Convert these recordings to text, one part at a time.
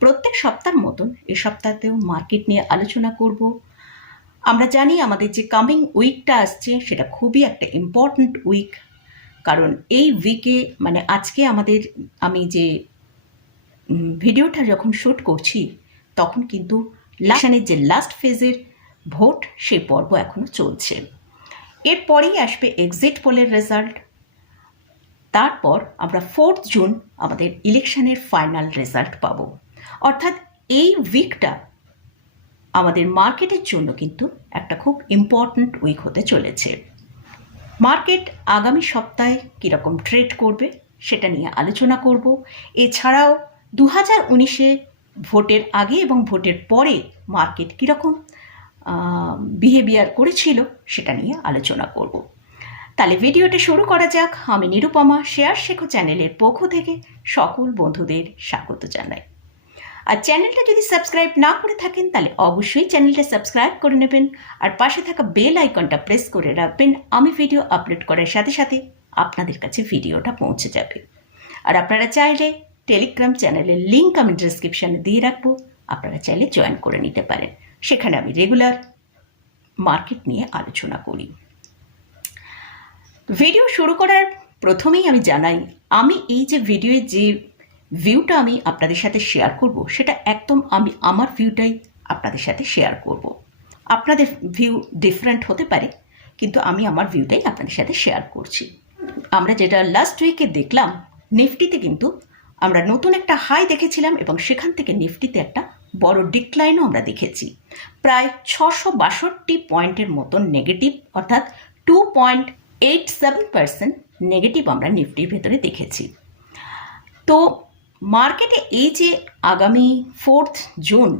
প্রত্যেক সপ্তাহের মতন এই সপ্তাহতেও মার্কেট নিয়ে আলোচনা করব। আমরা জানি আমাদের যে কামিং উইকটা আসছে, সেটা খুবই একটা ইম্পর্ট্যান্ট উইক কারণ এই উইকে মানে আজকে আমাদের, আমি যে ভিডিওটা যখন শ্যুট করছি, তখন কিন্তু লাশানের যে লাস্ট ফেজের ভোট সেই পর্ব এখনও চলছে। এরপরেই আসবে এক্সিট পোলের রেজাল্ট তারপর আমরা ফোর্থ জুন আমাদের ইলেকশনের ফাইনাল রেজাল্ট পাবো। অর্থাৎ এই উইকটা আমাদের মার্কেটের জন্য কিন্তু একটা খুব ইম্পর্ট্যান্ট উইক হতে চলেছে। মার্কেট আগামী সপ্তাহে কীরকম ট্রেড করবে সেটা নিয়ে আলোচনা করব। এছাড়াও দু হাজার উনিশে ভোটের আগে এবং ভোটের পরে মার্কেট কীরকম বিহেভিয়ার করেছিল সেটা নিয়ে আলোচনা করব। তাহলে ভিডিওটা শুরু করা যাক। আমি নিরুপমা, শেয়ার শেখো চ্যানেলের পক্ষ থেকে সকল বন্ধুদের স্বাগত জানাই। আর চ্যানেলটা যদি সাবস্ক্রাইব না করে থাকেন, তাহলে অবশ্যই চ্যানেলটা সাবস্ক্রাইব করে নেবেন। আর পাশে থাকা বেল আইকনটা প্রেস করে রাখবেন। আমি ভিডিও আপলোড করার সাথে সাথে আপনাদের কাছে ভিডিওটা পৌঁছে যাবে। আর আপনারা চাইলে টেলিগ্রাম চ্যানেলের লিঙ্ক আমি ডিসক্রিপশানে দিয়ে রাখব। আপনারা চাইলে জয়েন করে নিতে পারেন। সেখানে আমি রেগুলার মার্কেট নিয়ে আলোচনা করি। ভিডিও শুরু করার প্রথমেই আমি জানাই, আমি এই যে ভিডিওয়ে যে ভিউটা আমি আপনাদের সাথে শেয়ার করব। সেটা একদম আমি আমার ভিউটাই আপনাদের সাথে শেয়ার করব। আপনাদের ভিউ ডিফারেন্ট হতে পারে, কিন্তু আমি আমার ভিউটাই আপনাদের সাথে শেয়ার করছি। আমরা যেটা লাস্ট উইকে দেখলাম নিফটিতে কিন্তু আমরা নতুন একটা হাই দেখেছিলাম এবং সেখান থেকে নিফটিতে একটা বড় ডিক্লাইনও আমরা দেখেছি। প্রায় ছশো বাষট্টি পয়েন্টের মতন নেগেটিভ অর্থাৎ two point eight seven percent negative আমরা নিফটির ভেতরে দেখেছি। তো মার্কেটে এই যে আগামী ফোর্থ জুন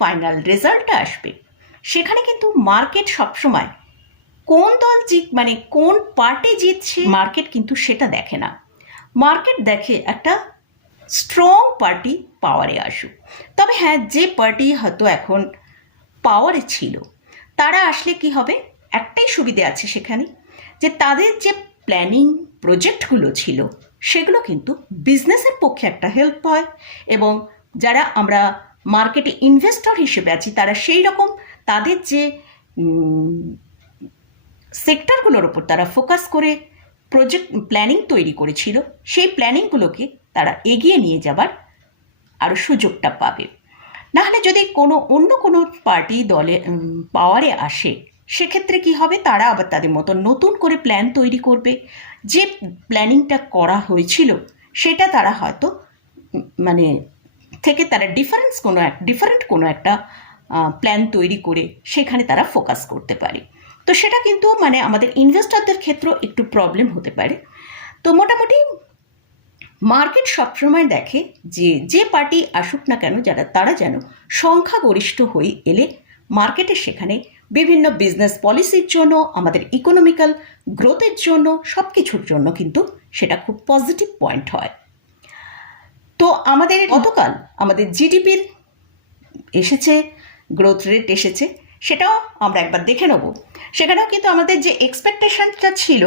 ফাইনাল রেজাল্টটা আসবে, সেখানে কিন্তু মার্কেট সবসময় কোন দল জিত মানে কোন পার্টি জিতছে, মার্কেট কিন্তু সেটা দেখে না। মার্কেট দেখে একটা স্ট্রং পার্টি পাওয়ারে আসুক। তবে হ্যাঁ যে পার্টি হয়তো এখন পাওয়ারে ছিল, তারা আসলে কি হবে? একটাই সুবিধে আছে সেখানে, যে তাদের যে প্ল্যানিং প্রজেক্টগুলো ছিল সেগুলো কিন্তু বিজনেসের পক্ষে একটা হেল্প হয় এবং যারা আমরা মার্কেটে ইনভেস্টর হিসেবে আছি, তারা সেই রকম তাদের যে সেক্টরগুলোর ওপর তারা ফোকাস করে প্রজেক্ট প্ল্যানিং তৈরি করেছিল, সেই প্ল্যানিংগুলোকে তারা এগিয়ে নিয়ে যাবার আরও সুযোগটা পাবে। নাহলে যদি কোনো অন্য কোনো পার্টি দলে পাওয়ারে আসে, সেক্ষেত্রে কি হবে? তারা আবার তাদের মতো নতুন করে প্ল্যান তৈরি করবে। যে প্ল্যানিংটা করা হয়েছিল, সেটা তারা হয়তো মানে থেকে তারা ডিফারেন্স কোনো এক ডিফারেন্ট কোনো একটা প্ল্যান তৈরি করে সেখানে তারা ফোকাস করতে পারে। তো সেটা কিন্তু মানে আমাদের ইনভেস্টরদের ক্ষেত্রেও একটু প্রবলেম হতে পারে। তো মোটামুটি মার্কেট সবসময় দেখে যে যে পার্টি আসুক না কেন, যারা, তারা যেন সংখ্যাগরিষ্ঠ হয়ে এলে মার্কেটে সেখানে বিভিন্ন বিজনেস পলিসির জন্য, আমাদের ইকোনমিক্যাল গ্রোথের জন্য সব কিছুর জন্য কিন্তু সেটা খুব পজিটিভ পয়েন্ট হয়। তো আমাদের গতকাল আমাদের জিডিপির এসেছে গ্রোথ রেট এসেছে, সেটাও আমরা একবার দেখে নেব। সেখানেও কিন্তু আমাদের যে এক্সপেকটেশনটা ছিল,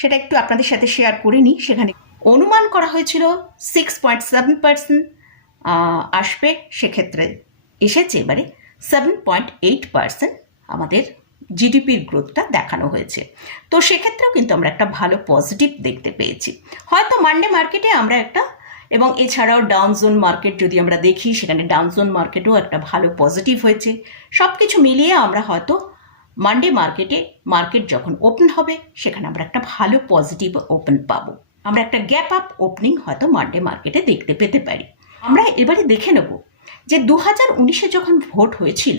সেটা একটু আপনাদের সাথে শেয়ার করে নিই। সেখানে অনুমান করা হয়েছিল সিক্স পয়েন্ট সেভেন পার্সেন্ট আসবে, সেক্ষেত্রে এসেছে এবারে সেভেন পয়েন্ট এইট পার্সেন্ট আমাদের জিডিপির গ্রোথটা দেখানো হয়েছে। তো সেক্ষেত্রেও কিন্তু আমরা একটা ভালো পজিটিভ দেখতে পেয়েছি। হয়তো মান্ডে মার্কেটে আমরা একটা এবং এছাড়াও ডাউন জোন মার্কেট যদি আমরা দেখি, সেখানে ডাউন জোন মার্কেটও একটা ভালো পজিটিভ হয়েছে। সব কিছু মিলিয়ে আমরা হয়তো মান্ডে মার্কেটে মার্কেট যখন ওপেন হবে, সেখানে আমরা একটা ভালো পজিটিভ ওপেন পাবো। আমরা একটা গ্যাপ আপ ওপেনিং হয়তো মানডে মার্কেটে দেখতে পেতে পারি। আমরা এবারে দেখে নেব যে দু হাজার উনিশে যখন ভোট হয়েছিল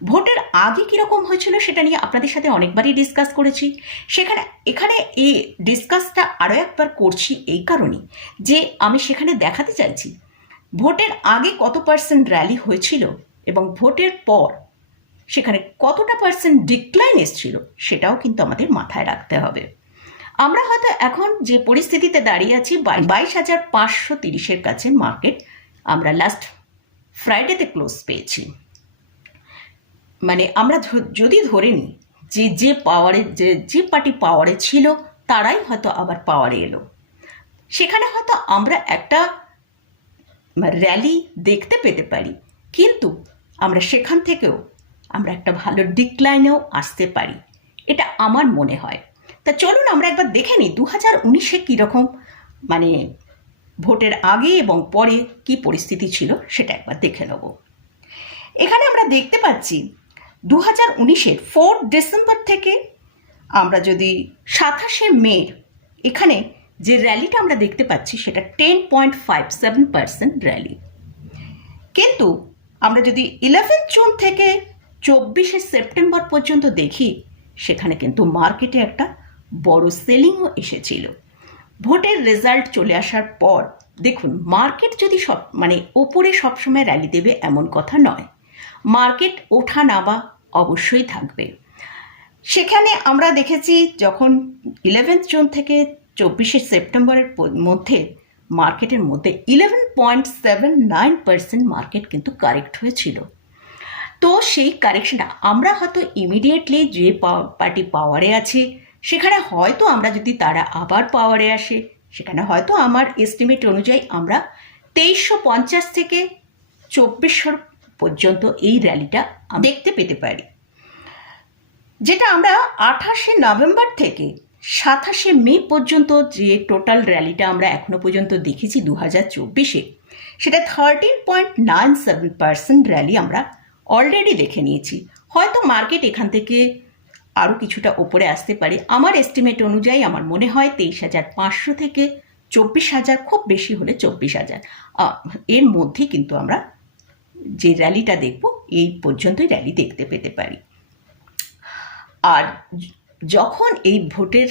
ভোটের আগে কীরকম হয়েছিল সেটা নিয়ে আপনাদের সাথে অনেকবারই ডিসকাস করেছি। সেখানে, এখানে এই ডিসকাসটা আরও একবার করছি এই কারণে যে আমি সেখানে দেখাতে চাইছি, ভোটের আগে কত পার্সেন্ট র্যালি হয়েছিল এবং ভোটের পর সেখানে কতটা পার্সেন্ট ডিক্লাইন এসেছিল সেটাও কিন্তু আমাদের মাথায় রাখতে হবে। আমরা হয়তো এখন যে পরিস্থিতিতে দাঁড়িয়ে আছি বাইশ হাজার পাঁচশো তিরিশের কাছে মার্কেট আমরা লাস্ট ফ্রাইডেতে ক্লোজ পেয়েছি। মানে আমরা যদি ধরে নিই যে যে পাওয়ারে যে যে পার্টি পাওয়ারে ছিল, তারাই হয়তো আবার পাওয়ারে এলো। সেখানে হয়তো আমরা একটা র্যালি দেখতে পেতে পারি, কিন্তু আমরা সেখান থেকেও আমরা একটা ভালো ডিক্লাইনেও আসতে পারি, এটা আমার মনে হয়। তা চলুন আমরা একবার দেখে নিই দু হাজার উনিশে কীরকম মানে ভোটের আগে এবং পরে কি পরিস্থিতি ছিল, সেটা একবার দেখে নেব। এখানে আমরা দেখতে পাচ্ছি দু হাজার উনিশের ফোর ডিসেম্বর থেকে আমরা যদি সাতাশে মে এখানে যে র্যালিটা আমরা দেখতে পাচ্ছি, সেটা ten point five seven percent rally কিন্তু আমরা যদি ইলেভেন জুন থেকে চব্বিশে সেপ্টেম্বর পর্যন্ত দেখি, সেখানে কিন্তু মার্কেটে একটা বড় সেলিংও এসেছিল। ভোটের রেজাল্ট চলে আসার পর, দেখুন মার্কেট যদি সব মানে ওপরে সবসময় র্যালি দেবে এমন কথা নয়। মার্কেট ওঠা নামা অবশ্যই থাকবে। সেখানে আমরা দেখেছি যখন ইলেভেন্থ জুন থেকে চব্বিশে সেপ্টেম্বরের মধ্যে, মার্কেটের মধ্যে eleven point seven nine percent market কিন্তু কারেক্ট হয়েছিল। তো সেই কারেকশনটা আমরা হয়তো ইমিডিয়েটলি যে পার্টি পাওয়ারে আছে, সেখানে হয়তো আমরা যদি তারা আবার পাওয়ারে আসে, সেখানে হয়তো আমার এস্টিমেট অনুযায়ী আমরা তেইশশো পঞ্চাশ থেকে চব্বিশশোর পর্যন্ত এই র্যালিটা দেখতে পেতে পারি। যেটা আমরা আঠাশে নভেম্বর থেকে সাতাশে মে পর্যন্ত যে টোটাল র্যালিটা আমরা এখনও পর্যন্ত দেখেছি দু হাজার চব্বিশে, সেটা thirteen point nine seven percent rally আমরা অলরেডি দেখে নিয়েছি। হয়তো মার্কেট এখান থেকে আরও কিছুটা ওপরে আসতে পারে। আমার এস্টিমেট অনুযায়ী আমার মনে হয় তেইশ হাজার পাঁচশো থেকে চব্বিশ হাজার, খুব বেশি হলে চব্বিশ হাজার। এর মধ্যে কিন্তু আমরা যে র্যালিটা দেখব, এই পর্যন্তই র্যালি দেখতে পেতে পারি। আর যখন এই ভোটের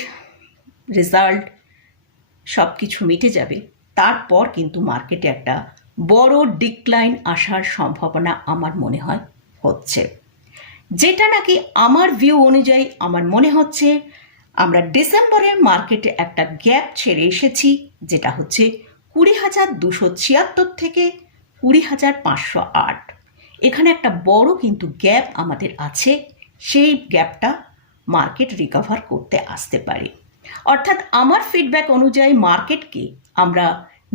রেজাল্ট সব কিছু মিটে যাবে, তারপর কিন্তু মার্কেটে একটা বড় ডিক্লাইন আসার সম্ভাবনা আমার মনে হয় হচ্ছে। যেটা নাকি আমার ভিউ অনুযায়ী আমার মনে হচ্ছে, আমরা ডিসেম্বরের মার্কেটে একটা গ্যাপ ছেড়ে এসেছি, যেটা হচ্ছে কুড়ি হাজার দুশো ছিয়াত্তর থেকে কুড়ি হাজার পাঁচশো আট। এখানে একটা বড় কিন্তু গ্যাপ আমাদের আছে, সেই গ্যাপটা মার্কেট রিকভার করতে আসতে পারে। অর্থাৎ আমার ফিডব্যাক অনুযায়ী মার্কেটকে আমরা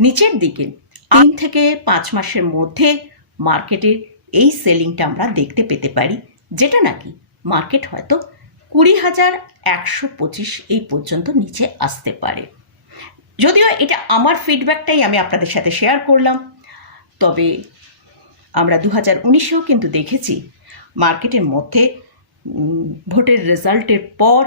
নিচের দিকে তিন থেকে পাঁচ মাসের মধ্যে মার্কেটের এই সেলিংটা আমরা দেখতে পেতে পারি, যেটা নাকি মার্কেট হয়তো কুড়ি হাজার একশো পঁচিশ এই পর্যন্ত নিচে আসতে পারে। যদিও এটা আমার ফিডব্যাকটাই আমি আপনাদের সাথে শেয়ার করলাম তবে আমরা দু হাজার উনিশেও কিন্তু দেখেছি মার্কেটের মধ্যে ভোটের রেজাল্টের পর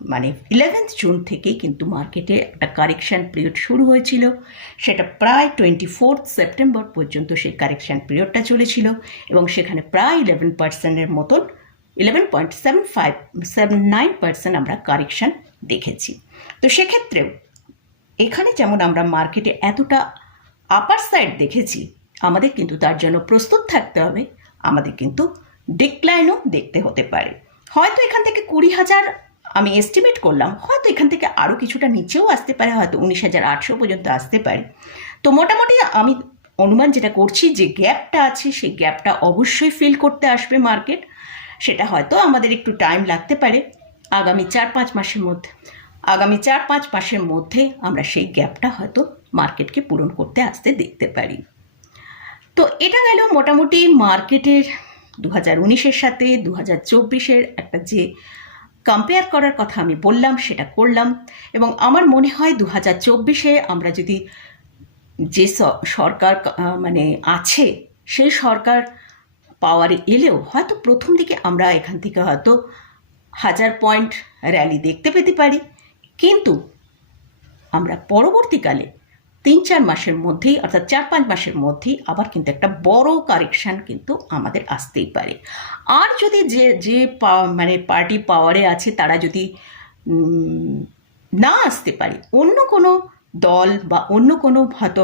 মানে ইলেভেন্থ জুন থেকেই কিন্তু মার্কেটে একটা কারেকশান পিরিয়ড শুরু হয়েছিল। সেটা প্রায় টোয়েন্টি ফোর্থ সেপ্টেম্বর পর্যন্ত সেই কারেকশান পিরিয়ডটা চলেছিল এবং সেখানে প্রায় ইলেভেন পার্সেন্টের মতন eleven point seven five seven nine percent আমরা কারেকশান দেখেছি। তো সেক্ষেত্রেও এখানে যেমন আমরা মার্কেটে এতটা আপার সাইড দেখেছি। আমাদের কিন্তু তার জন্য প্রস্তুত থাকতে হবে। আমাদের কিন্তু ডিক্লাইনও দেখতে হতে পারে। হয়তো এখান থেকে কুড়ি হাজার আমি এস্টিমেট করলাম, হয়তো এখান থেকে আরও কিছুটা নিচেও আসতে পারে, হয়তো উনিশ হাজার আটশো পর্যন্ত আসতে পারে। তো মোটামুটি আমি অনুমান যেটা করছি যে গ্যাপটা আছে, সেই গ্যাপটা অবশ্যই ফিল করতে আসবে মার্কেট সেটা হয়তো আমাদের একটু টাইম লাগতে পারে। আগামী চার পাঁচ মাসের মধ্যে, আগামী চার পাঁচ মাসের মধ্যে আমরা সেই গ্যাপটা হয়তো মার্কেটকে পূরণ করতে আসতে দেখতে পারি। তো এটা গেল মোটামুটি মার্কেটের দু হাজার উনিশের সাথে দু হাজার চব্বিশের একটা যে কম্পেয়ার করার কথা আমি বললাম, সেটা করলাম। এবং আমার মনে হয় দু হাজার চব্বিশে আমরা যদি যে সরকার মানে আছে সেই সরকার পাওয়ারে এলেও হয়তো প্রথম দিকে আমরা এখান থেকে হয়তো হাজার পয়েন্ট র্যালি দেখতে পেতে পারি। কিন্তু আমরা পরবর্তীকালে তিন চার মাসের মধ্যেই, অর্থাৎ চার পাঁচ মাসের মধ্যেই আবার কিন্তু একটা বড় কারেকশান কিন্তু আমাদের আসতেই পারে। আর যদি যে যে মানে পার্টি পাওয়ারে আছে, তারা যদি না আসতে পারে, অন্য কোনো দল বা অন্য কোনো হয়তো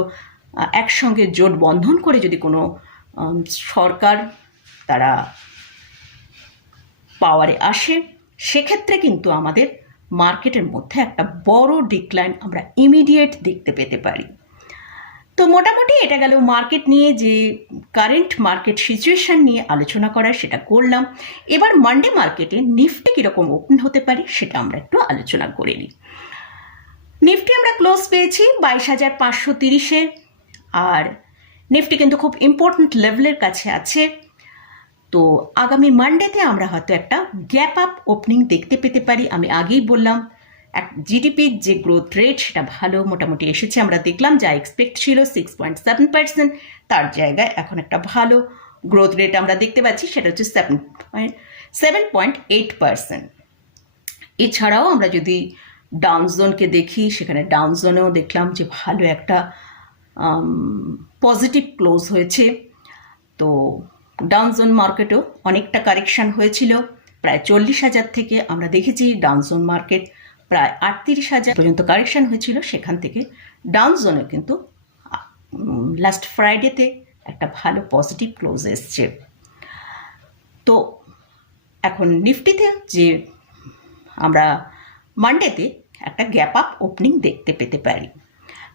একসঙ্গে জোট বন্ধন করে যদি কোনো সরকার তারা পাওয়ারে আসে, সেক্ষেত্রে কিন্তু আমাদের মার্কেটের মধ্যে একটা বড় ডিক্লাইন আমরা ইমিডিয়েট দেখতে পেতে পারি। তো মোটামুটি এটা গেল মার্কেট নিয়ে যে কারেন্ট মার্কেট সিচুয়েশান নিয়ে আলোচনা করা সেটা করলাম। এবার মানডে মার্কেটে নিফটি কীরকম ওপেন হতে পারে সেটা আমরা একটু আলোচনা করে নিই। নিফটি আমরা ক্লোজ পেয়েছি বাইশ হাজার পাঁচশো তিরিশে। আর নিফটি কিন্তু খুব ইম্পর্ট্যান্ট লেভেলের কাছে আছে। তো আগামী মানডেতে আমরা হয়তো একটা গ্যাপ আপ ওপেনিং দেখতে পেতে পারি। আমি আগেই বললাম, এক জিডিপির যে গ্রোথ রেট সেটা ভালো, মোটামুটি এসেছে। আমরা দেখলাম যা এক্সপেক্ট ছিল সিক্স পয়েন্ট সেভেন পার্সেন্ট তার জায়গায় এখন একটা ভালো গ্রোথ রেট আমরা দেখতে পাচ্ছি, সেটা হচ্ছে seven point seven point eight percent এছাড়াও আমরা যদি ডাউন জোনকে দেখি, সেখানে ডাউন জোনেও দেখলাম যে ভালো একটা পজিটিভ ক্লোজ হয়েছে। তো ডাউন জোন মার্কেটও অনেকটা কারেকশান হয়েছিল। প্রায় চল্লিশ হাজার থেকে আমরা দেখেছি ডাউন জোন মার্কেট প্রায় আটত্রিশ হাজার পর্যন্ত কারেকশান হয়েছিল। সেখান থেকে ডাউন জোনে কিন্তু লাস্ট ফ্রাইডেতে একটা ভালো পজিটিভ ক্লোজ এসছে। তো এখন নিফটিতে যে আমরা মানডেতে একটা গ্যাপ আপ ওপেনিং দেখতে পেতে পারি।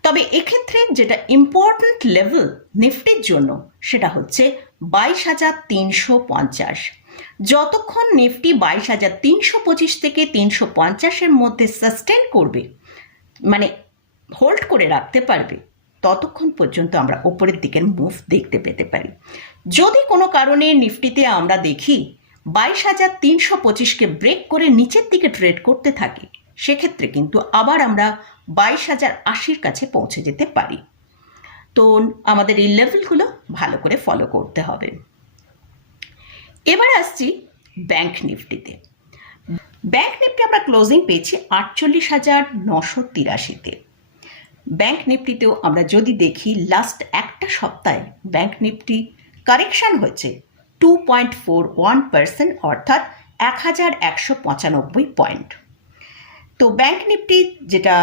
তবে এক্ষেত্রে যেটা ইম্পর্ট্যান্ট লেভেল নিফটির জন্য সেটা হচ্ছে বাইশ হাজার তিনশো পঞ্চাশ। যতক্ষণ নিফটি বাইশ হাজার তিনশো পঁচিশ থেকে তিনশো পঞ্চাশের মধ্যে সাস্টেন করবে মানে হোল্ড করে রাখতে পারবে, ততক্ষণ পর্যন্ত আমরা ওপরের দিকের মুভ দেখতে পেতে পারি। যদি কোনো কারণে নিফটিতে আমরা দেখি বাইশ হাজার তিনশো পঁচিশকে ব্রেক করে নিচের দিকে ট্রেড করতে থাকি, সেক্ষেত্রে কিন্তু আবার আমরা বাইশ হাজার আশির কাছে পৌঁছে যেতে পারি। তো আমাদের এই লেভেলগুলো ভালো করে ফলো করতে হবে। এবার আসছি ব্যাংক নিফটিতে ব্যাংক নিফটি আমরা ক্লোজিং পেয়েছি আটচল্লিশ হাজার নশো তিরাশিতে। ব্যাংক নিফটিতেও আমরা যদি দেখি লাস্ট একটা সপ্তাহে ব্যাংক নিফটি কারেকশান হয়েছে two point four one percent অর্থাৎ এক হাজার একশো পঁচানব্বই পয়েন্ট তো ব্যাংক নিফটি যেটা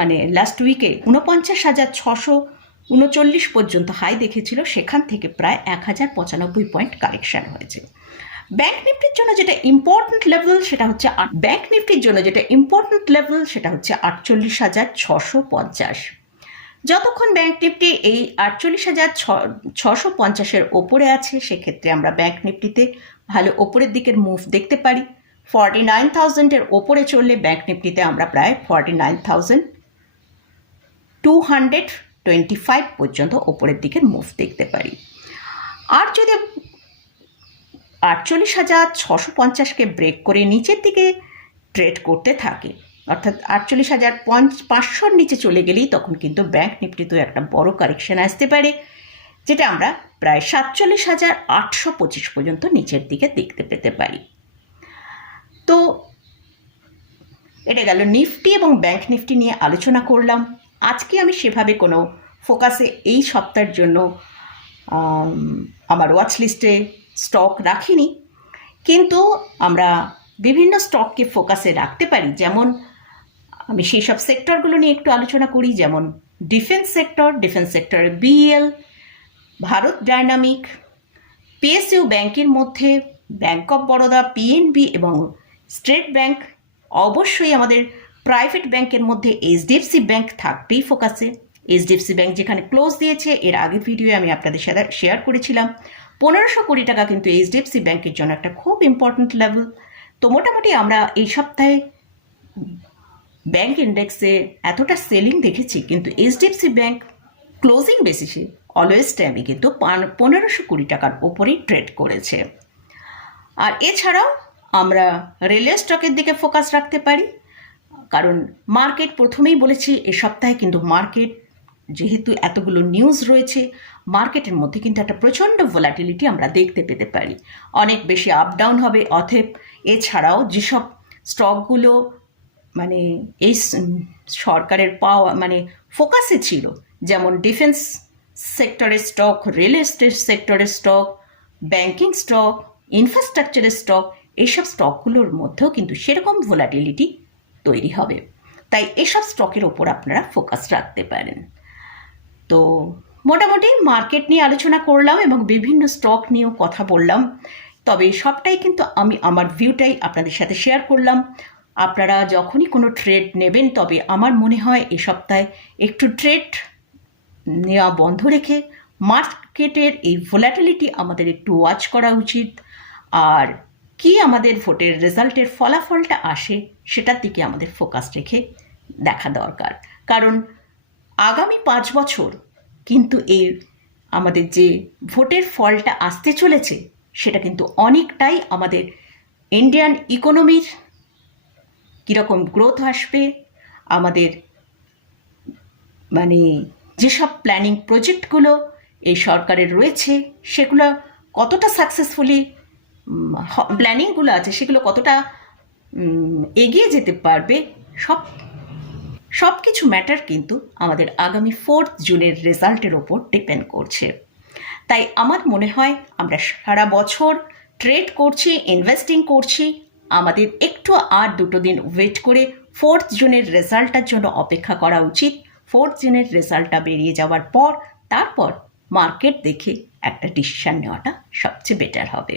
মানে লাস্ট উইকে উনপঞ্চাশ হাজার ছশো উনচল্লিশ পর্যন্ত হাই দেখেছিল। সেখান থেকে প্রায় এক হাজার পঁচানব্বই পয়েন্ট কারেকশান হয়েছে। ব্যাংক নিফটির জন্য যেটা ইম্পর্ট্যান্ট লেভেল সেটা হচ্ছে ব্যাংক নিফটির জন্য যেটা ইম্পর্ট্যান্ট লেভেল সেটা হচ্ছে আটচল্লিশ হাজার ছশো পঞ্চাশ। যতক্ষণ ব্যাংক নিফটি এই আটচল্লিশ হাজার ছশো পঞ্চাশের ওপরে আছে, সেক্ষেত্রে আমরা ব্যাংক নিফটিতে ভালো ওপরের দিকের মুভ দেখতে পারি। ফর্টি নাইন থাউজেন্ডের ওপরে চললে ব্যাংক নিফটিতে আমরা প্রায় forty nine thousand two hundred twenty five পর্যন্ত ওপরের দিকের মুভ দেখতে পারি। আর যদি আটচল্লিশ হাজার ছশো পঞ্চাশকে ব্রেক করে নিচের দিকে ট্রেড করতে থাকে, অর্থাৎ আটচল্লিশ হাজার পাঁচশোর নিচে চলে গেলেই তখন কিন্তু ব্যাংক নিফটিতেও একটা বড় কারেকশন আসতে পারে, যেটা আমরা প্রায় সাতচল্লিশ হাজার আটশো পঁচিশ পর্যন্ত নিচের দিকে দেখতে পেতে পারি। তো এটা গেল নিফটি এবং ব্যাংক নিফটি নিয়ে আলোচনা করলাম। আজকে আমি সেভাবে কোনো ফোকাসে এই সপ্তাহের জন্য আমার ওয়াচ লিস্টে স্টক রাখিনি। কিন্তু আমরা বিভিন্ন স্টককে ফোকাসে রাখতে পারি। যেমন আমি সেই সব সেক্টরগুলো নিয়ে একটু আলোচনা করি, যেমন ডিফেন্স সেক্টর ডিফেন্স সেক্টরে বিএল ভারত ডায়নামিক পিএসইউ ব্যাংকের মধ্যে ব্যাংক অফ বরোদা পিএনবি এবং স্টেট ব্যাংক অবশ্যই আমাদের প্রাইভেট ব্যাংকের মধ্যে এইচডিএফসি ব্যাংক থাকবেই ফোকাসে। এইচডিএফসি ব্যাংক যেখানে ক্লোজ দিয়েছে, এর আগের ভিডিও আমি আপনাদের সাথে শেয়ার করেছিলাম। পনেরোশো কোটি টাকা কিন্তু এইচডিএফসি ব্যাংকের জন্য একটা খুব ইম্পর্ট্যান্ট লেভেল তো মোটামুটি আমরা এই সপ্তাহে ব্যাংক ইন্ডেক্সে এতটা সেলিং দেখেছি, কিন্তু এইচডিএফসি ব্যাংক ক্লোজিং বেসিসে অলওয়েজ টাইমে কিন্তু পনেরোশো কোটি টাকার ওপরেই ট্রেড করেছে। আর এছাড়াও আমরা রেলওয়ে স্টকের দিকে ফোকাস রাখতে পারি। কারণ মার্কেট প্রথমেই বলেছি, এ সপ্তাহে কিন্তু মার্কেট, যেহেতু এতগুলো নিউজ রয়েছে, মার্কেটের মধ্যে কিন্তু একটা প্রচণ্ড ভোলাটিলিটি আমরা দেখতে পেতে পারি। অনেক বেশি আপ ডাউন হবে অথব এছাড়াও যেসব স্টকগুলো মানে এই সরকারের পাওয়া মানে ফোকাসে ছিল, যেমন ডিফেন্স সেক্টরের স্টক রিয়েল এস্টেট সেক্টরের স্টক ব্যাংকিং স্টক ইনফ্রাস্ট্রাকচারের স্টক এইসব স্টকগুলোর মধ্যেও কিন্তু সেরকম ভোলাটিলিটি তৈরি হবে। তাই এসব স্টকের ওপর আপনারা ফোকাস রাখতে পারেন। তো মোটামুটি মার্কেট নিয়ে আলোচনা করলাম এবং বিভিন্ন স্টক নিয়েও কথা বললাম। তবে সবটাই কিন্তু আমি আমার ভিউটাই আপনাদের সাথে শেয়ার করলাম। আপনারা যখনই কোনো ট্রেড নেবেন, তবে আমার মনে হয় এ সপ্তাহে একটু ট্রেড নেওয়া বন্ধ রেখে মার্কেটের এই ভোলাটিলিটি আমাদের একটু ওয়াচ করা উচিত। আর কি আমাদের ভোটের রেজাল্টের ফলাফলটা আসে সেটার দিকে আমাদের ফোকাস রেখে দেখা দরকার। কারণ আগামী পাঁচ বছর কিন্তু এর আমাদের যে ভোটের ফলটা আসতে চলেছে সেটা কিন্তু অনেকটাই আমাদের ইন্ডিয়ান ইকোনমির কীরকম গ্রোথ আসবে, আমাদের মানে যেসব প্ল্যানিং প্রজেক্টগুলো এই সরকারের রয়েছে সেগুলো কতটা সাকসেসফুলি প্ল্যানিংগুলো আছে, সেগুলো কতটা এগিয়ে যেতে পারবে, সব সব কিছু ম্যাটার কিন্তু আমাদের আগামী ফোর্থ জুনের রেজাল্টের ওপর ডিপেন্ড করছে। তাই আমার মনে হয় আমরা সারা বছর ট্রেড করছি ইনভেস্টিং করছি, আমাদের একটু আর দুটো দিন ওয়েট করে ফোর্থ জুনের রেজাল্টটার জন্য অপেক্ষা করা উচিত। ফোর্থ জুনের রেজাল্টটা বেরিয়ে যাওয়ার পর, তারপর মার্কেট দেখে একটা ডিসিশন নেওয়াটা সবচেয়ে বেটার হবে।